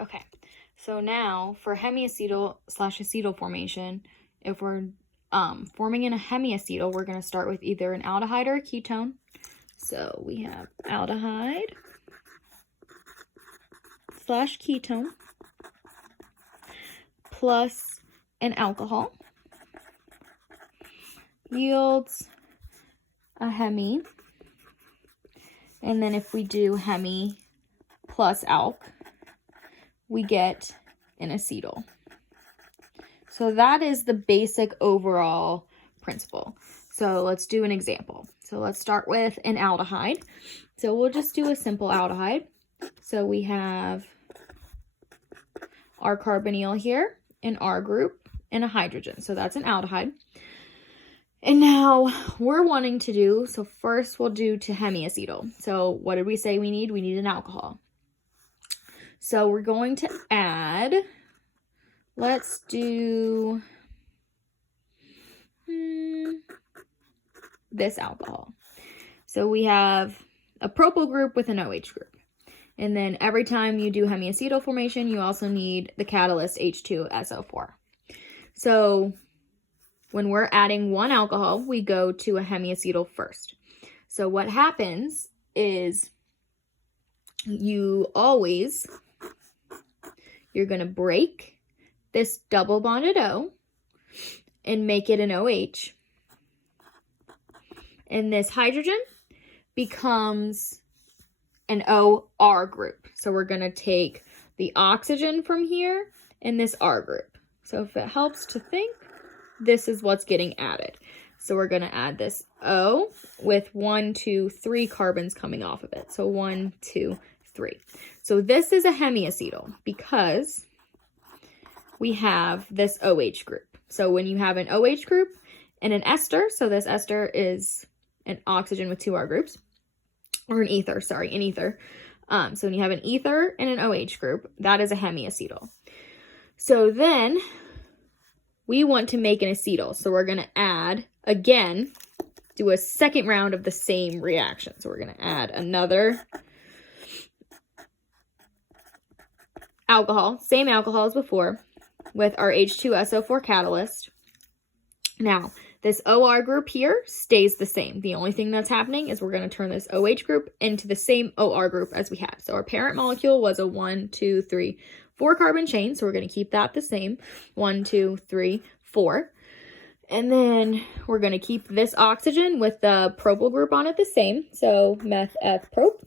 Okay, so now for hemiacetal/acetal formation, if we're forming in a hemiacetal, we're going to start with either an aldehyde or a ketone. So we have aldehyde/ketone plus an alcohol yields a hemi. And then if we do hemi plus alk, we get an acetal. So that is the basic overall principle. So let's do an example. So let's start with an aldehyde. So we'll just do a simple aldehyde. So we have our carbonyl here, an R group, and a hydrogen. So that's an aldehyde. And now we're wanting to do, so first we'll do to hemiacetal. So what did we say we need? We need an alcohol. So we're going to add, let's do this alcohol. So we have a propyl group with an OH group. And then every time you do hemiacetal formation, you also need the catalyst H2SO4. So when we're adding one alcohol, we go to a hemiacetal first. So what happens is you're going to break this double bonded O and make it an OH. And this hydrogen becomes an OR group. So we're going to take the oxygen from here and this R group. So if it helps to think, this is what's getting added. So we're going to add this O with 1, 2, 3 carbons coming off of it. So 1, 2, 3. So this is a hemiacetal because we have this OH group. So when you have an OH group and an ester, so this ester is an oxygen with 2 R groups, or an ether, sorry, an ether. So when you have an ether and an OH group, that is a hemiacetal. So then we want to make an acetal. So we're going to add, again, do a second round of the same reaction. So we're going to add another alcohol, same alcohol as before, with our H2SO4 catalyst. Now, this OR group here stays the same. The only thing that's happening is we're going to turn this OH group into the same OR group as we had. So our parent molecule was a 1, 2, 3, 4 carbon chain. So we're going to keep that the same. 1, 2, 3, 4. And then we're going to keep this oxygen with the propyl group on it the same. So meth F prop.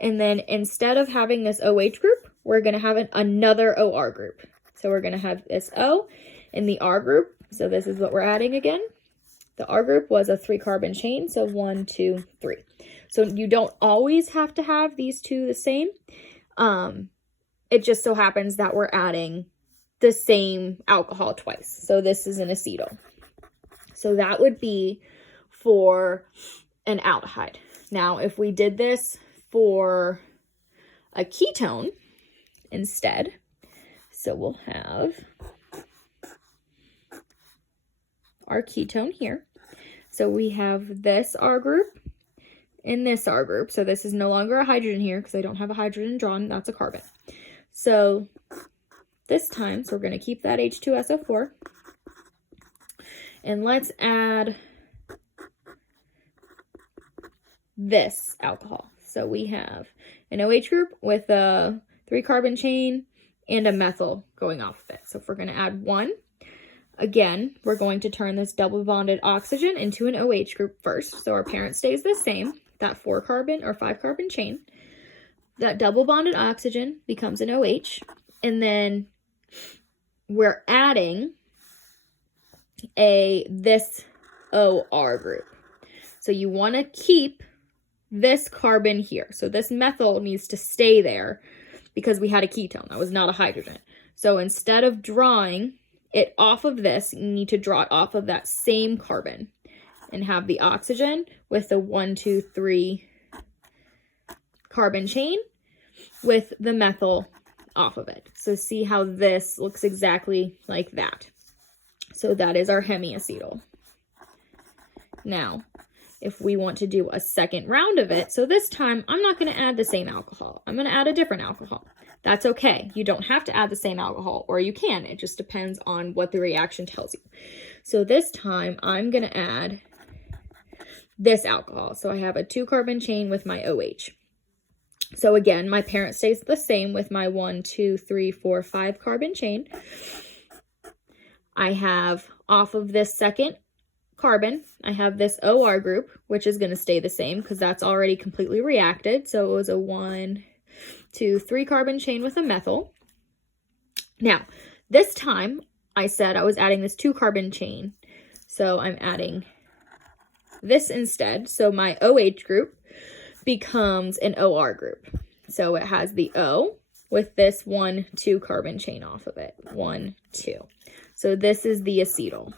And then instead of having this OH group, we're going to have another OR group. So we're going to have this O in the R group. So this is what we're adding again. The R group was a 3 carbon chain. So 1, 2, 3. So you don't always have to have these two the same. It just so happens that we're adding the same alcohol twice. So this is an acetal. So that would be for an aldehyde. Now, if we did this for a ketone instead, so we'll have our ketone here. So we have this R group and this R group. So this is no longer a hydrogen here because I don't have a hydrogen drawn. That's a carbon. So this time, so we're going to keep that H2SO4. And let's add this alcohol. So we have an OH group with a 3 carbon chain and a methyl going off of it. So if we're going to add 1, again, we're going to turn this double bonded oxygen into an OH group first. So our parent stays the same, that 4 carbon or 5 carbon chain. That double bonded oxygen becomes an OH. And then we're adding this OR group. So you want to keep this carbon here. So this methyl needs to stay there because we had a ketone. That was not a hydrogen. So instead of drawing it off of this, you need to draw it off of that same carbon and have the oxygen with the 1, 2, 3 carbon chain with the methyl off of it. So see how this looks exactly like that. So that is our hemiacetal. Now, if we want to do a second round of it, so this time I'm not going to add the same alcohol. I'm going to add a different alcohol. That's okay. You don't have to add the same alcohol, or you can. It just depends on what the reaction tells you. So this time I'm going to add this alcohol. So I have a 2-carbon chain with my OH. So again, my parent stays the same with my 1, 2, 3, 4, 5 carbon chain. I have off of this second carbon, I have this OR group, which is going to stay the same because that's already completely reacted. So it was a 1, 2, 3 carbon chain with a methyl. Now, this time I said I was adding this 2-carbon chain. So I'm adding this instead. So my OH group becomes an OR group. So it has the O with this 1, 2 carbon chain off of it. 1, 2. So this is the acetal.